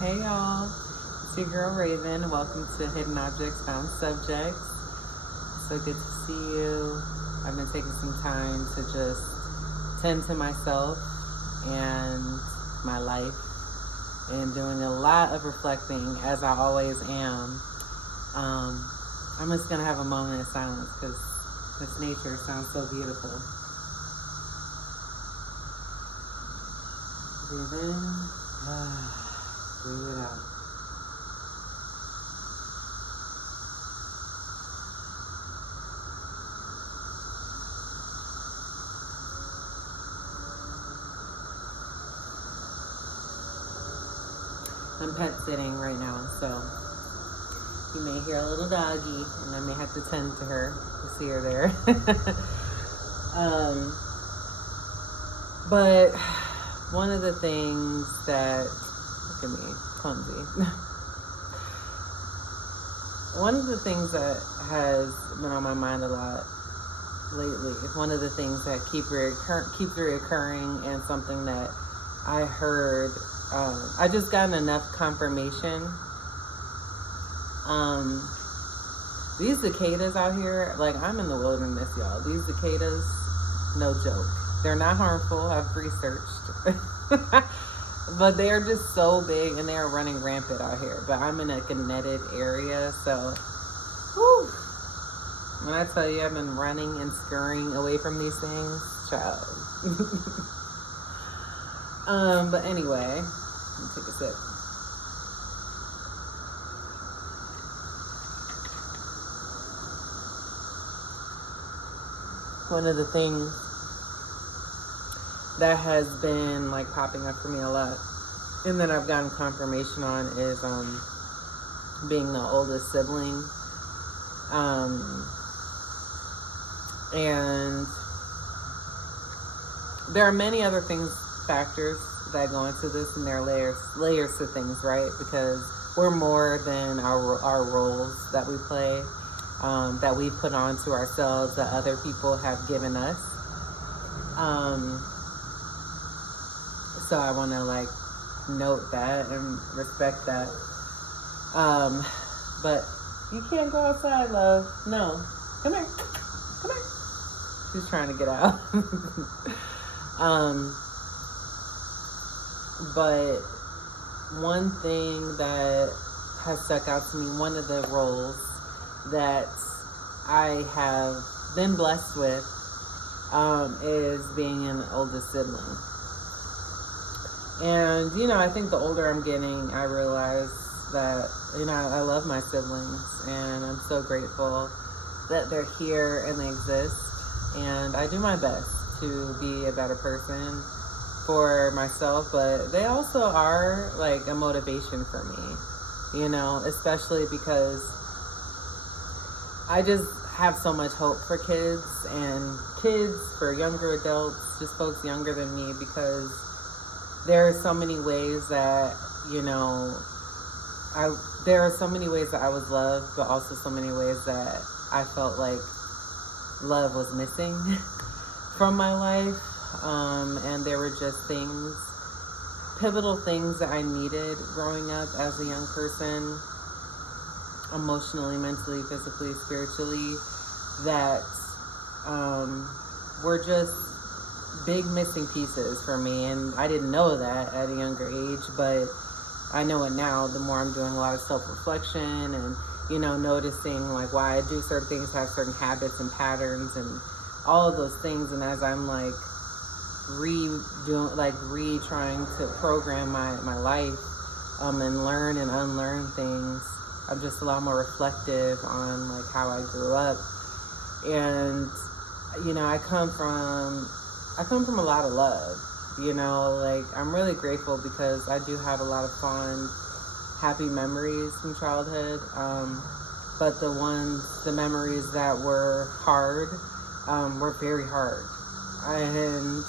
Hey y'all, it's your girl Raven. Welcome to Hidden Objects Found Subjects. So good to see you. I've been taking some time to just tend to myself and my life and doing a lot of reflecting as I always am. Um, I'm just gonna have a moment of silence because this nature sounds so beautiful. Breathe in, breathe it out. I'm pet sitting right now, so you may hear a little doggy, and I may have to tend to her. You see her there. um, but one of the things that, look at me, clumsy. One of the things that has been on my mind a lot lately, one of the things that keeps reoccurring, and something that I heard, I just gotten enough confirmation. Um, these cicadas out here, like I'm in the wilderness, y'all. These cicadas, no joke. They're not harmful. I've researched. But they are just so big and they are running rampant out here. But I'm in a netted area, so whew, when I tell you I've been running and scurrying away from these things, child. But anyway, let me take a sip. One of the things that has been like popping up for me a lot and that I've gotten confirmation on is being the oldest sibling. Um, and there are many other factors that go into this, and there are layers to things, right? Because we're more than our roles that we play, that we've put on to ourselves, that other people have given us. Um, so I want to like note that and respect that. But you can't go outside, love. No, come here, come here. She's trying to get out. um, but one thing that has stuck out to me, one of the roles that I have been blessed with, is being an oldest sibling. And, I think the older I'm getting, I realize that, I love my siblings and I'm so grateful that they're here and they exist. And I do my best to be a better person for myself, but they also are like a motivation for me, especially because I just have so much hope for kids and kids, for younger adults, just folks younger than me, because there are so many ways that, there are so many ways that I was loved, but also so many ways that I felt like love was missing from my life. And there were just pivotal things that I needed growing up as a young person, emotionally, mentally, physically, spiritually, that were just big missing pieces for me. And I didn't know that at a younger age, but I know it now. The more I'm doing a lot of self-reflection and, noticing like why I do certain things, have certain habits and patterns and all of those things. And as I'm like trying to program my life, and learn and unlearn things, I'm just a lot more reflective on like how I grew up. And, I come from a lot of love, like I'm really grateful because I do have a lot of fond, happy memories from childhood. But the memories that were hard, were very hard. And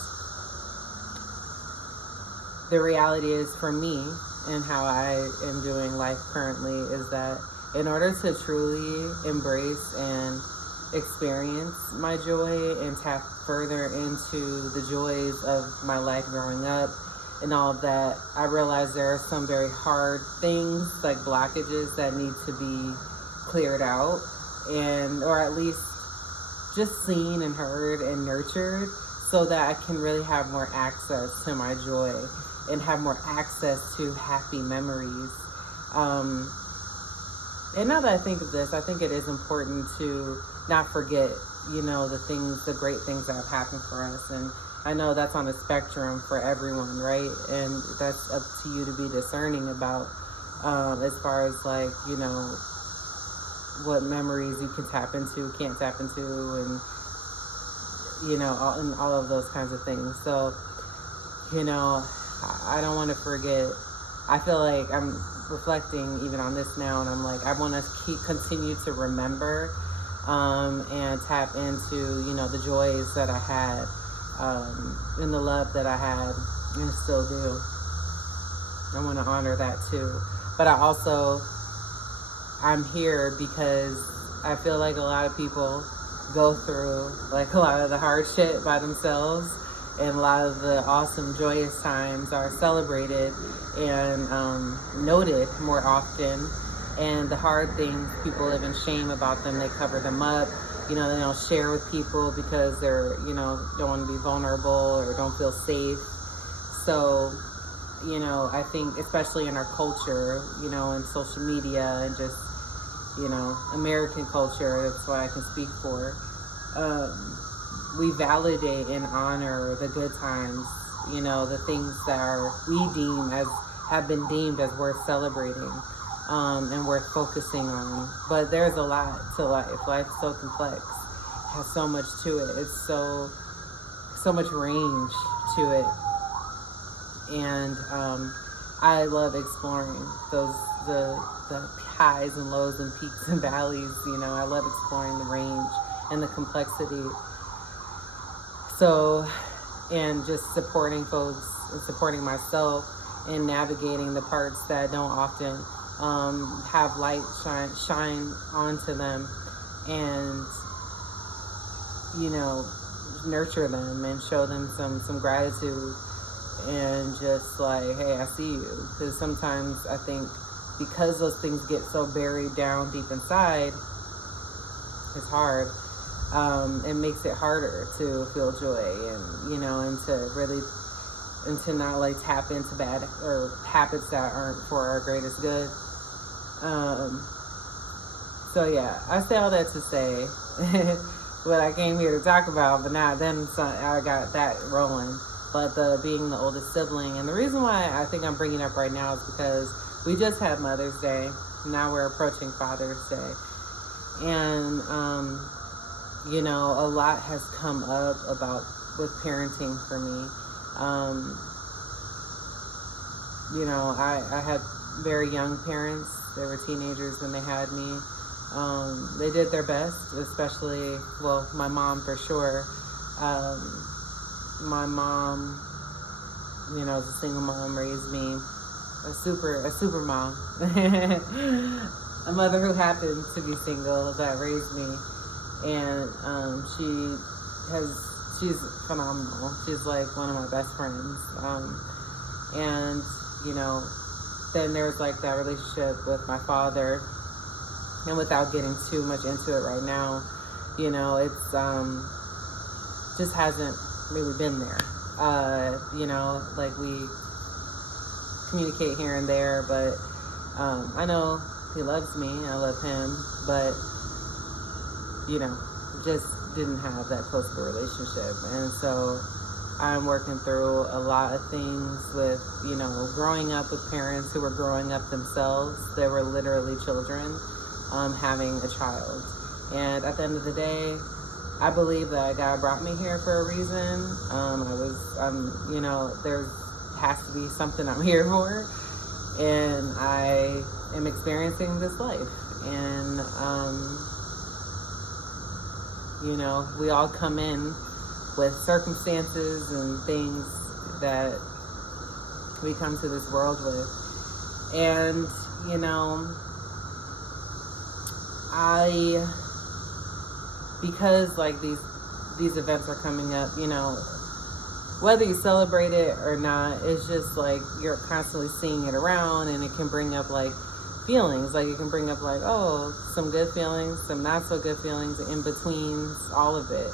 the reality is for me and how I am doing life currently is that in order to truly embrace and experience my joy and tap further into the joys of my life growing up, and all of that, I realize there are some very hard things, like blockages, that need to be cleared out, and or at least just seen and heard and nurtured, so that I can really have more access to my joy and have more access to happy memories. Um, and now that I think of this, I think it is important to not forget, the things, the great things that have happened for us. And I know that's on a spectrum for everyone, right? And that's up to you to be discerning about, as far as like, what memories you can tap into, can't tap into, and, and all of those kinds of things. So, I don't want to forget. I feel like I'm reflecting even on this now, and I'm like, I want to continue to remember, and tap into, the joys that I had, and the love that I had and still do. I want to honor that too. But I'm here because I feel like a lot of people go through like a lot of the hard shit by themselves, and a lot of the awesome, joyous times are celebrated and noted more often. And the hard things, people live in shame about them. They cover them up. They don't share with people because they're, don't want to be vulnerable or don't feel safe. So, I think especially in our culture, in social media and just, American culture, that's what I can speak for. We validate and honor the good times, the things that have been deemed as worth celebrating, and worth focusing on. But there's a lot to life. Life's so complex, has so much to it. It's so much range to it, and I love exploring the highs and lows and peaks and valleys. I love exploring the range and the complexity. So, and just supporting folks and supporting myself in navigating the parts that don't often have light shine onto them, and nurture them and show them some gratitude, and just like, hey, I see you. Because sometimes I think because those things get so buried down deep inside, it's hard. It makes it harder to feel joy, and and to really, and to not like tap into bad or habits that aren't for our greatest good. So yeah, I say all that to say what I came here to talk about, but now then I got that rolling. But being the oldest sibling, and the reason why I think I'm bringing it up right now is because we just had Mother's Day. Now we're approaching Father's Day, and a lot has come up with parenting for me. I had very young parents. They were teenagers when they had me. They did their best, especially, well, my mom for sure. My mom, as a single mom, raised me a super mom. A mother who happened to be single that raised me. And she's phenomenal. She's like one of my best friends. And, then there's like that relationship with my father. And without getting too much into it right now, it's just hasn't really been there. Like we communicate here and there, but I know he loves me, I love him, but just didn't have that close of a relationship. And so I'm working through a lot of things with, growing up with parents who were growing up themselves. They were literally children, having a child. And at the end of the day, I believe that God brought me here for a reason. There has to be something I'm here for. And I am experiencing this life. And, we all come in with circumstances and things that we come to this world with. And, because like these events are coming up, whether you celebrate it or not, it's just like you're constantly seeing it around, and it can bring up like feelings. Like it can bring up like, oh, some good feelings, some not so good feelings, in betweens, all of it.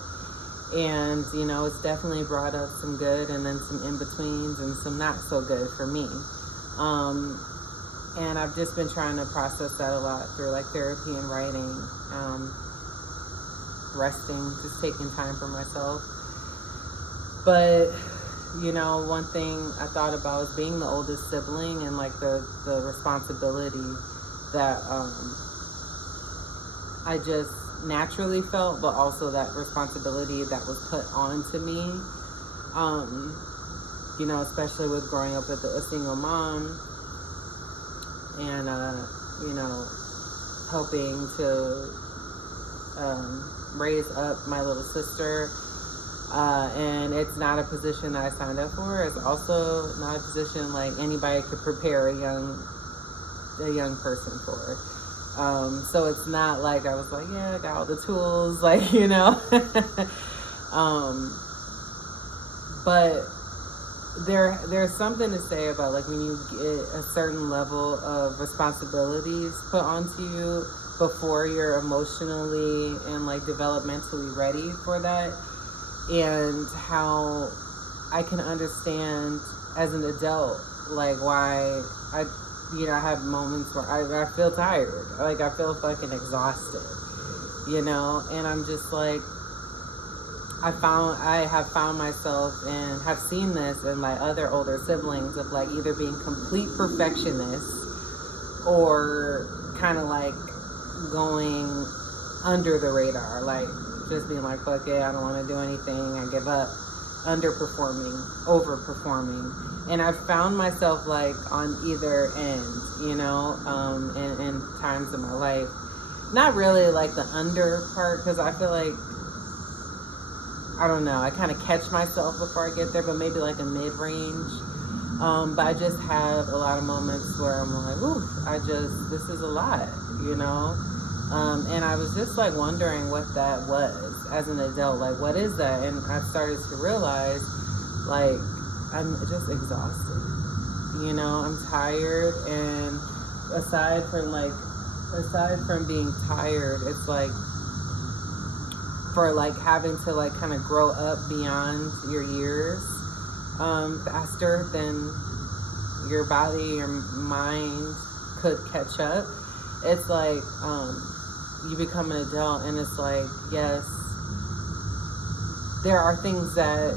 And it's definitely brought up some good, and then some in betweens, and some not so good for me. And I've just been trying to process that a lot through like therapy and writing, resting, just taking time for myself. But one thing I thought about was being the oldest sibling, and like the responsibility that I just naturally felt, but also that responsibility that was put onto me. Especially with growing up with a single mom, and helping to raise up my little sister. And it's not a position that I signed up for. It's also not a position like anybody could prepare a young person for. So it's not like I was like, yeah, I got all the tools, like, but there's something to say about like when you get a certain level of responsibilities put onto you before you're emotionally and like developmentally ready for that, and how I can understand as an adult like why I have moments where I feel tired, like I feel fucking exhausted, and I'm just like, I have found myself and have seen this in my other older siblings of like either being complete perfectionists or kind of like going under the radar, like just being like, fuck it, I don't want to do anything, I give up, underperforming, overperforming. And I've found myself like on either end, in times in my life. Not really like the under part, because I feel like, I don't know, I kind of catch myself before I get there, but maybe like a mid-range. But I just have a lot of moments where I'm like, ooh, this is a lot, and I was just like wondering what that was as an adult, like what is that? And I started to realize like I'm just exhausted, I'm tired. And aside from being tired, it's like for like having to like kind of grow up beyond your years faster than your body, your mind could catch up. It's like you become an adult, and it's like, yes, there are things that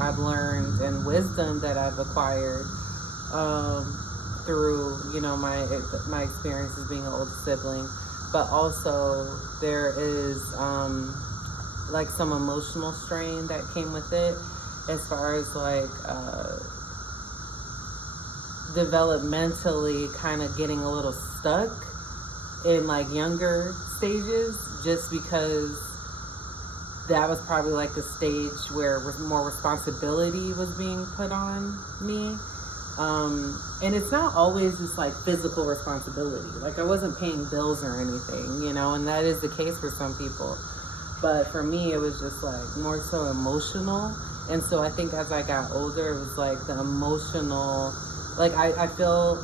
I've learned and wisdom that I've acquired through my experiences being an older sibling, but also there is like some emotional strain that came with it, as far as like developmentally kind of getting a little stuck in like younger stages, just because that was probably like the stage where more responsibility was being put on me. And it's not always just like physical responsibility. Like I wasn't paying bills or anything, and that is the case for some people. But for me, it was just like more so emotional. And so I think as I got older, it was like the emotional, like I feel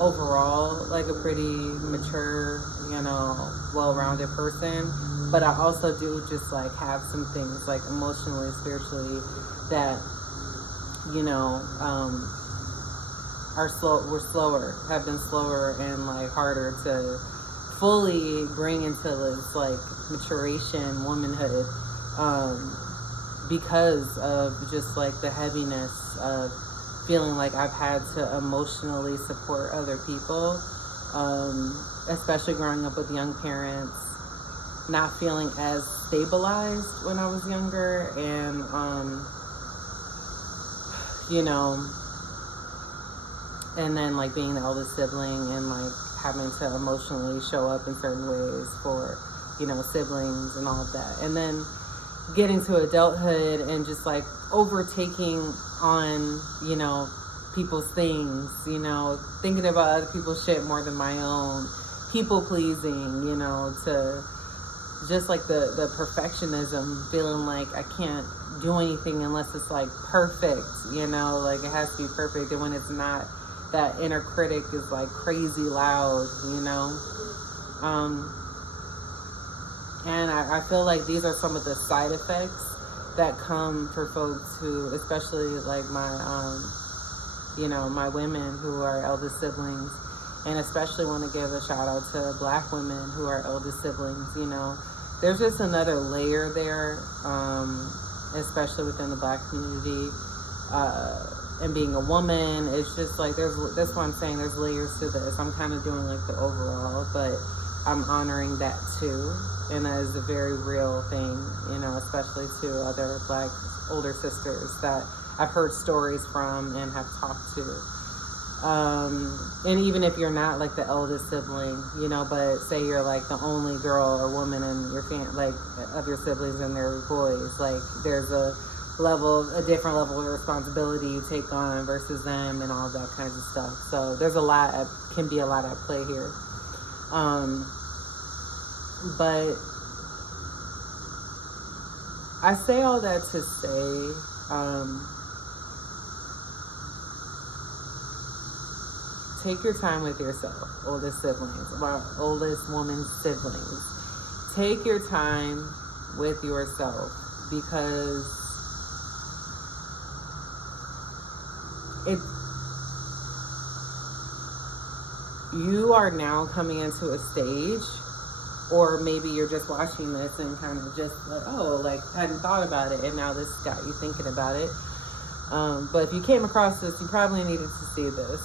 overall like a pretty mature, well-rounded person. But I also do just like have some things like emotionally, spiritually that, have been slower and like harder to fully bring into this like maturation, womanhood, because of just like the heaviness of feeling like I've had to emotionally support other people, especially growing up with young parents, not feeling as stabilized when I was younger, and and then like being the eldest sibling and like having to emotionally show up in certain ways for siblings and all of that, and then getting to adulthood and just like overtaking on people's things, thinking about other people's shit more than my own, people pleasing, to just like the perfectionism, feeling like I can't do anything unless it's like perfect, you know, like it has to be perfect. And when it's not, that inner critic is like crazy loud, you know. Um, and I feel like these are some of the side effects that come for folks who, especially like my, you know, my women who are eldest siblings, and especially want to give a shout out to Black women who are eldest siblings. You know, there's just another layer there, especially within the Black community. And being a woman, it's just like that's why I'm saying there's layers to this. I'm kind of doing like the overall, but I'm honoring that too, and that is a very real thing, you know, especially to other Black older sisters that I've heard stories from and have talked to. And even if you're not like the eldest sibling, you know, but say you're like the only girl or woman in your like of your siblings and their boys, like there's a different level of responsibility you take on versus them and all that kinds of stuff. So there's can be a lot at play here. But I say all that to say, take your time with yourself, oldest woman's siblings. Take your time with yourself, because you are now coming into a stage, or maybe you're just watching this and kind of just like, oh, like hadn't thought about it, and now this got you thinking about it. But if you came across this, you probably needed to see this.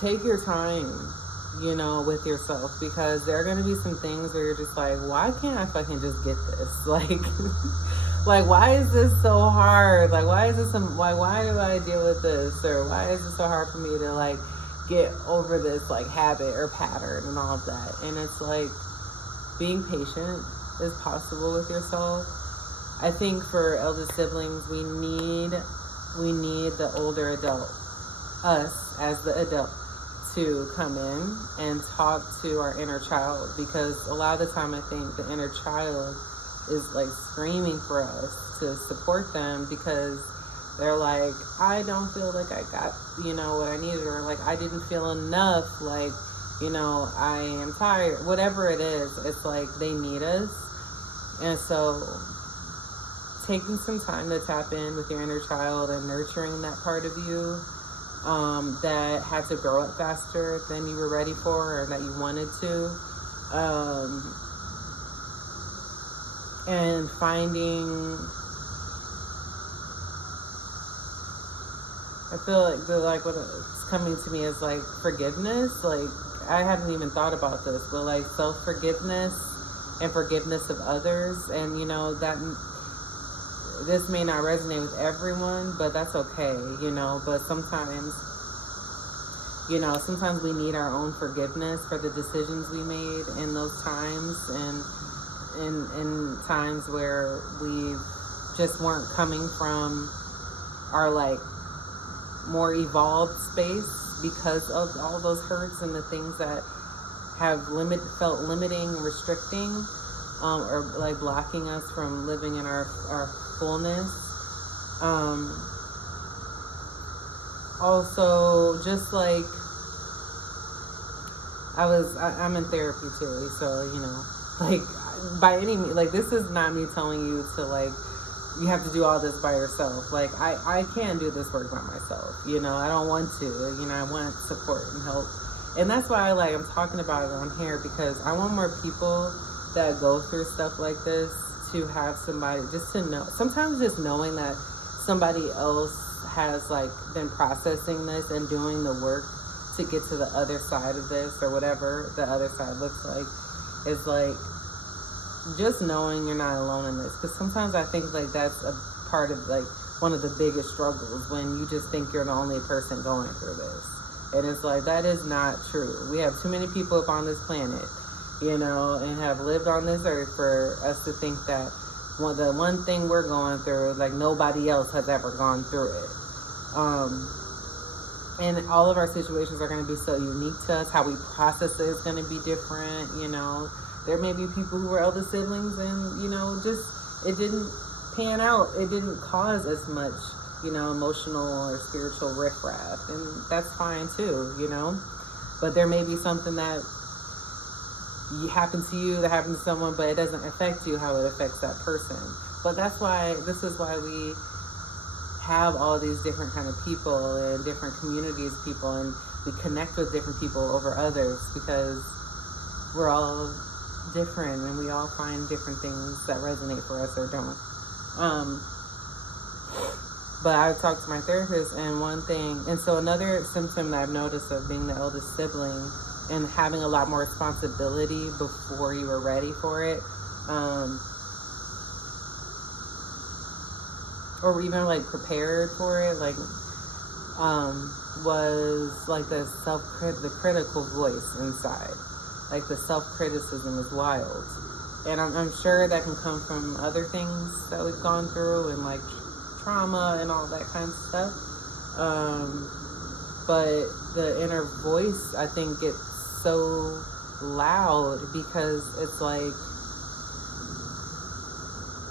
Take your time, you know, with yourself, because there are going to be some things where you're just like, why can't I fucking just get this? Like, like, why is this so hard? Like, why do I deal with this? Or why is it so hard for me to like get over this like habit or pattern and all of that? And it's like, being patient is possible with yourself. I think for eldest siblings, we need the older adult, us as the adult, to come in and talk to our inner child, because a lot of the time I think the inner child is like screaming for us to support them, because they're like, I don't feel like I got, you know, what I needed, or like I didn't feel enough, like, you know, I am tired, whatever it is. It's like they need us. And so taking some time to tap in with your inner child and nurturing that part of you that had to grow up faster than you were ready for or that you wanted to, and finding, I feel like what's coming to me is like forgiveness. Like, I hadn't even thought about this, but like self-forgiveness and forgiveness of others. And you know, that this may not resonate with everyone, but that's okay, you know. But sometimes, you know, sometimes we need our own forgiveness for the decisions we made in those times, and in times where we just weren't coming from our like more evolved space because of all those hurts and the things that have felt limiting, restricting, or like blocking us from living in our fullness. Also, just like I'm in therapy too, so you know, like by any means, like this is not me telling you to like you have to do all this by yourself. Like I can't do this work by myself, you know. I don't want to, you know. I want support and help, and that's why I'm talking about it on here, because I want more people that go through stuff like this to have somebody just to know. Sometimes just knowing that somebody else has like been processing this and doing the work to get to the other side of this, or whatever the other side looks like, is like just knowing you're not alone in this. Because sometimes I think like that's a part of like one of the biggest struggles, when you just think you're the only person going through this. And it's like, that is not true. We have too many people up on this planet, you know, and have lived on this earth for us to think that the one thing we're going through, like nobody else has ever gone through it. And all of our situations are going to be so unique to us. How we process it is going to be different, you know. there may be people who were elder siblings and, you know, just it didn't pan out. It didn't cause as much, you know, emotional or spiritual riffraff. And that's fine too, you know. But there may be something that happened to you, that happened to someone, but it doesn't affect you how it affects that person. But this is why we have all these different kind of people and different communities of people, and we connect with different people over others, because we're all different and we all find different things that resonate for us or don't. But I talked to my therapist, and one thing, and so another symptom that I've noticed of being the eldest sibling and having a lot more responsibility before you were ready for it, or even like prepared for it, like was like the critical voice inside. Like the self-criticism is wild, and I'm sure that can come from other things that we've gone through, and like trauma and all that kind of stuff. But the inner voice, I think, gets so loud because it's like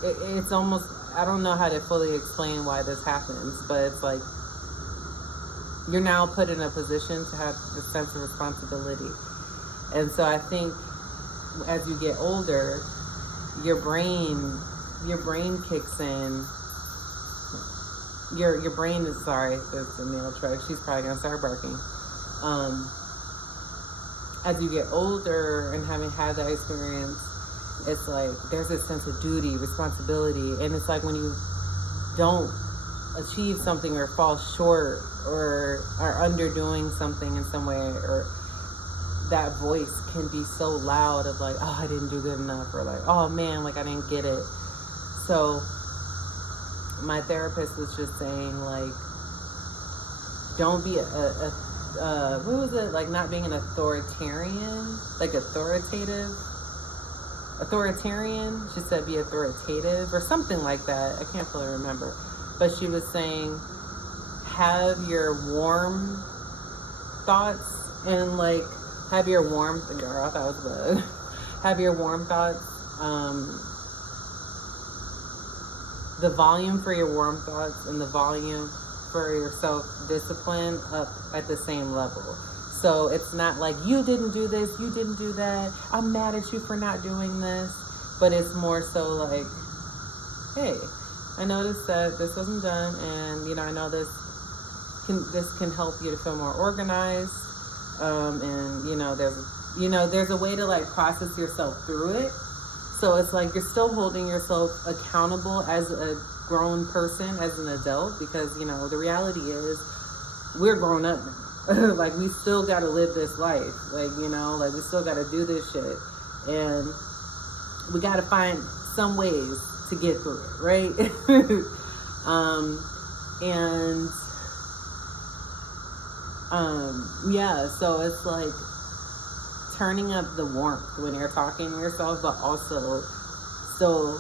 it's almost, I don't know how to fully explain why this happens, but it's like you're now put in a position to have a sense of responsibility. And so I think as you get older, your brain kicks in. Your brain is, sorry, there's a mail truck. She's probably gonna start barking. As you get older and having had that experience, it's like there's this sense of duty, responsibility, and it's like when you don't achieve something or fall short or are underdoing something in some way, or that voice can be so loud of like, oh, I didn't do good enough, or like, oh man, like I didn't get it. So my therapist was just saying, like, don't be what was it, like not being an authoritarian, like authoritarian. She said be authoritative or something like that. I can't fully remember, but she was saying have your warm thoughts and like have your warm, girl, I thought it was good. Have your warm thoughts, the volume for your warm thoughts and the volume for your self-discipline up at the same level. So it's not like you didn't do this, you didn't do that, I'm mad at you for not doing this, but it's more so like, hey, I noticed that this wasn't done, and you know, I know this can help you to feel more organized, and you know, there's a way to like process yourself through it. So it's like you're still holding yourself accountable as a grown person, as an adult, because, you know, the reality is we're grown up now. Like, we still got to live this life. Like, you know, like we still got to do this shit. And we got to find some ways to get through it, right? Yeah, so it's like turning up the warmth when you're talking to yourself, but also still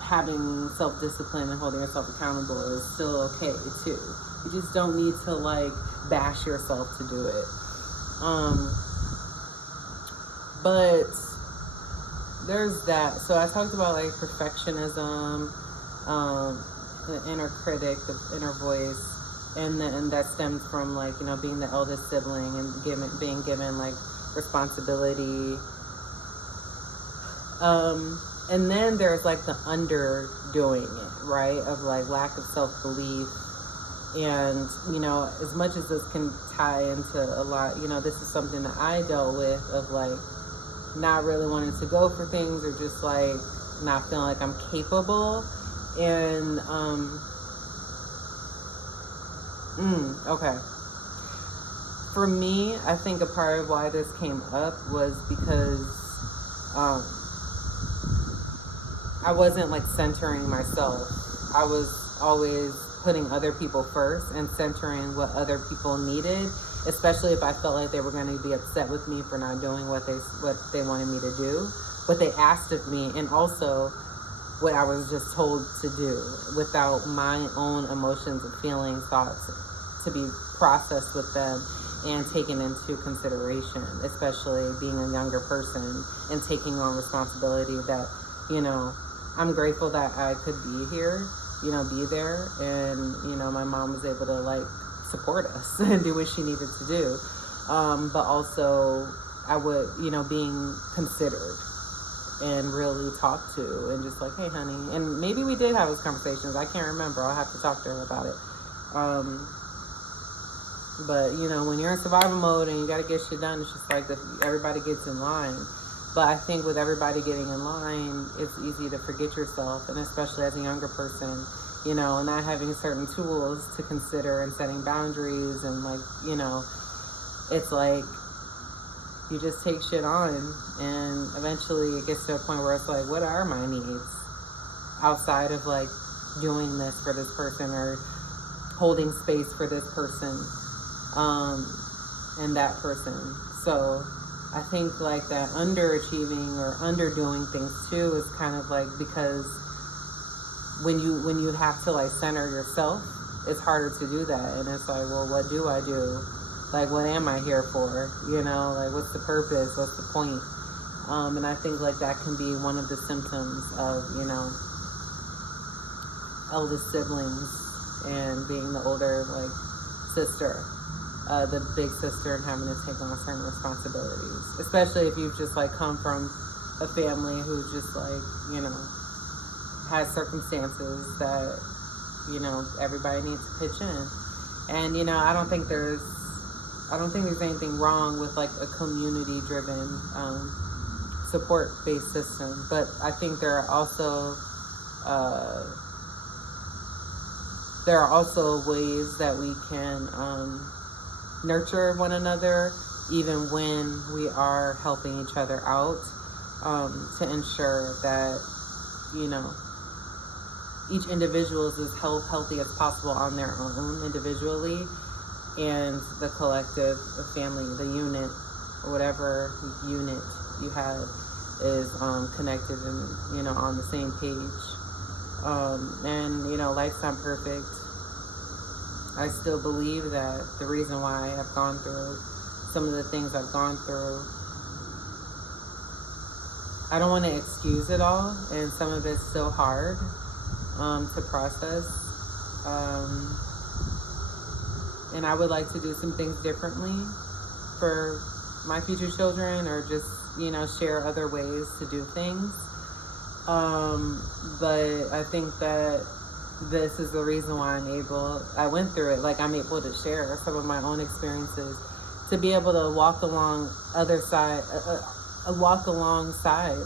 having self-discipline and holding yourself accountable is still okay too. You just don't need to like bash yourself to do it. But there's that. So I talked about like perfectionism, the inner critic, the inner voice, and that stems from like, you know, being the eldest sibling and being given like responsibility. And then there's like the underdoing it, right? Of like lack of self-belief. And, you know, as much as this can tie into a lot, you know, this is something that I dealt with, of like not really wanting to go for things, or just like not feeling like I'm capable. And, okay. For me, I think a part of why this came up was because, I wasn't like centering myself. I was always putting other people first and centering what other people needed, especially if I felt like they were going to be upset with me for not doing what they wanted me to do, what they asked of me, and also what I was just told to do, without my own emotions and feelings, thoughts to be processed with them. and taken into consideration, especially being a younger person and taking on responsibility that, you know, I'm grateful that I could be here, you know, be there. And, you know, my mom was able to like support us and do what she needed to do. But also I would, you know, being considered and really talked to and just like, hey, honey. And maybe we did have those conversations. I can't remember. I'll have to talk to her about it. But, you know, when you're in survival mode and you got to get shit done, it's just like everybody gets in line. But I think with everybody getting in line, it's easy to forget yourself. And especially as a younger person, you know, not having certain tools to consider and setting boundaries. And like, you know, it's like you just take shit on. And eventually it gets to a point where it's like, what are my needs outside of like doing this for this person or holding space for this person? And that person. So I think like that underachieving or underdoing things too is kind of like, because when you have to like center yourself, it's harder to do that. And it's like, well, what do I do? Like, what am I here for? You know, like, what's the purpose? What's the point? And I think like that can be one of the symptoms of, you know, eldest siblings and being the older like sister. The big sister, and having to take on certain responsibilities, especially if you've just like come from a family who just like, you know, has circumstances that, you know, everybody needs to pitch in. And, you know, I don't think there's anything wrong with like a community driven support based system, but I think there are also ways that we can nurture one another, even when we are helping each other out, to ensure that, you know, each individual is as healthy as possible on their own individually, and the collective, the family, the unit, or whatever unit you have is connected and, you know, on the same page. And, you know, life's not perfect. I still believe that the reason why I've gone through some of the things I've gone through, I don't want to excuse it all, and some of it's still hard to process. And I would like to do some things differently for my future children, or just, you know, share other ways to do things. But I think that this is the reason why I went through it. Like, I'm able to share some of my own experiences, to be able to walk alongside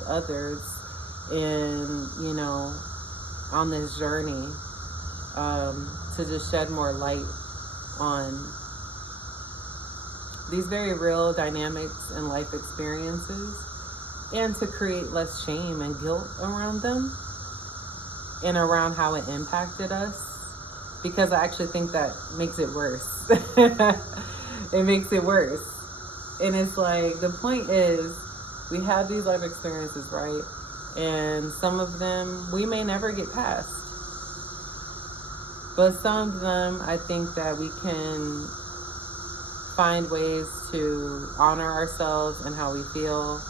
others in, you know, on this journey, to just shed more light on these very real dynamics and life experiences, and to create less shame and guilt around them and around how it impacted us, because I actually think that makes it worse. It makes it worse. And it's like, the point is, we have these life experiences, right? And some of them we may never get past, but some of them I think that we can find ways to honor ourselves and how we feel,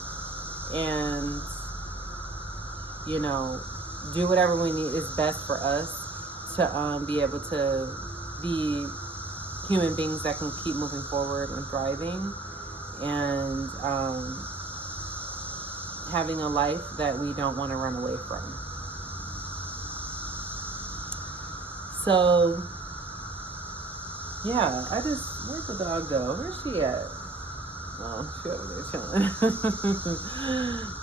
and, you know, do whatever we need is best for us to be able to be human beings that can keep moving forward and thriving, and having a life that we don't want to run away from. So yeah, where'd the dog go? Where's she at? Oh, she over there chilling.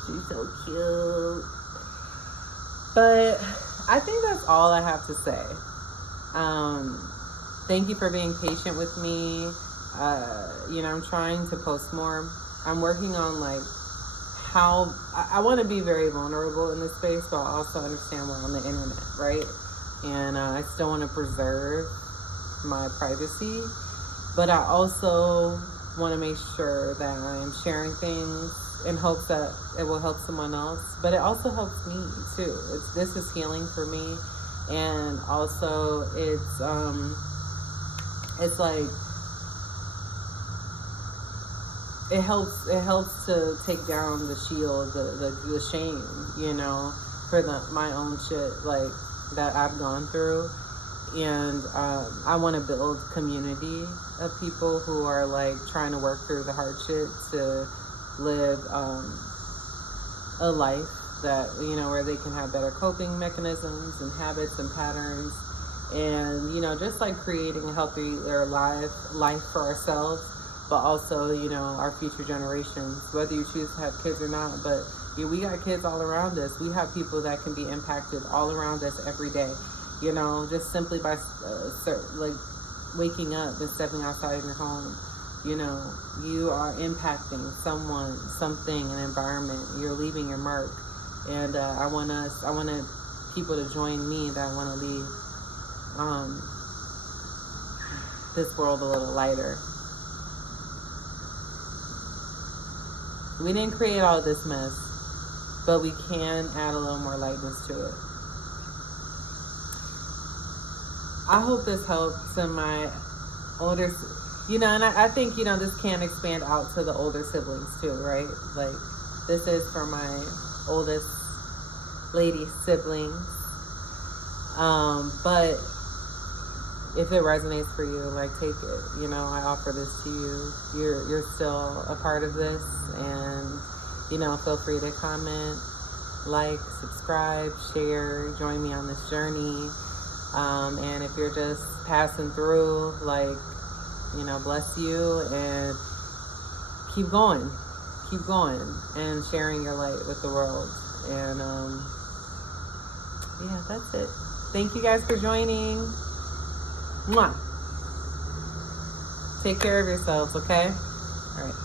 She's so cute. But I think that's all I have to say. Thank you for being patient with me. You know, I'm trying to post more. I'm working on like how I want to be very vulnerable in this space, but I also understand we're on the internet, right? And I still want to preserve my privacy, but I also want to make sure that I am sharing things in hopes that it will help someone else, but it also helps me too. This is healing for me, and also it's like it helps to take down the shield, the shame, for my own shit, like, that I've gone through. And I want to build community of people who are like trying to work through the hardship to live a life that, where they can have better coping mechanisms and habits and patterns, and just like creating a healthier life for ourselves, but also our future generations, whether you choose to have kids or not. But we got kids all around us. We have people that can be impacted all around us every day, just simply by like waking up and stepping outside of your home. You are impacting someone, something, an environment. You're leaving your mark. And I want people to join me that want to leave this world a little lighter. We didn't create all this mess, but we can add a little more lightness to it. I hope this helps. And my older, and I think, this can expand out to the older siblings too, right? Like, this is for my oldest lady siblings. But if it resonates for you, like, take it. I offer this to you. You're still a part of this, and feel free to comment, like, subscribe, share, join me on this journey. And if you're just passing through, like, bless you, and keep going and sharing your light with the world. And yeah, that's it. Thank you guys for joining. Mwah. Take care of yourselves, okay? All right.